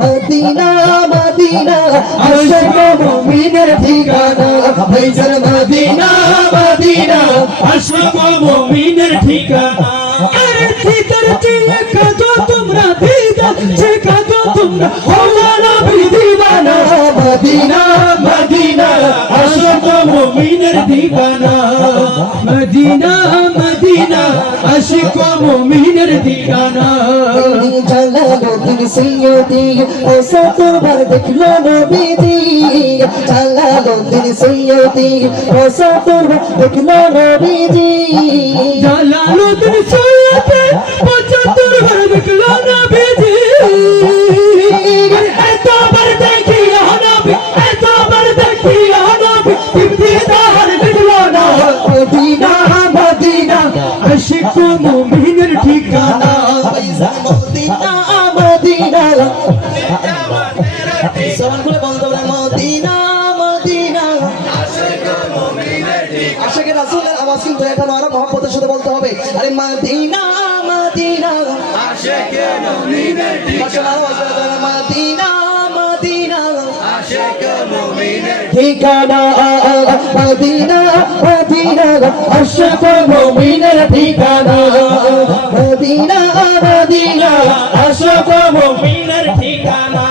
Medina Medina Ashiq মুমিনের ঠিকানা ভাইজান মদিনা মদিনা আশিক মুমিনের ঠিকানা আরে ভিতর চেয়ে কাঁদো তোমরা ভিতর চেয়ে কাঁদো তোমরা ওয়া নবী দিওয়ানা মদিনা মদিনা আশিক মুমিনের ঠিকানা মদিনা মদিনা আশিক মুমিনের ঠিকানা জালালুদ্দিন সৈয়দি ও সতবার দেখলো নবীজি জালালুদ্দিন সৈয়দি ও সতবার দেখলো নবীজি জালালুদ্দিন সৈয়দি 75 বার দেখলো নবীজি এতবার দেখিয়া নবী এতবার দেখিয়া নবী ইফতিদার দেখলো না মদিনা মদিনা আশিক মুমিনের ঠিকানা মদিনা মদিনা সমান করে বলতে হবে মদিনা মদিনা আশিক রাসূলের আওয়াজ কিন্তু এটা নয় মহব্বতের সাথে বলতে হবে আরে মদিনা মদিনা আশিক মুমিনের মদিনা মদিনা আশিক মুমিনের ঠিকানা মদিনা মদিনা আশিক মুমিনের ঠিকানা মদিনা মদিনা আশিক মুমিনের ঠিকানা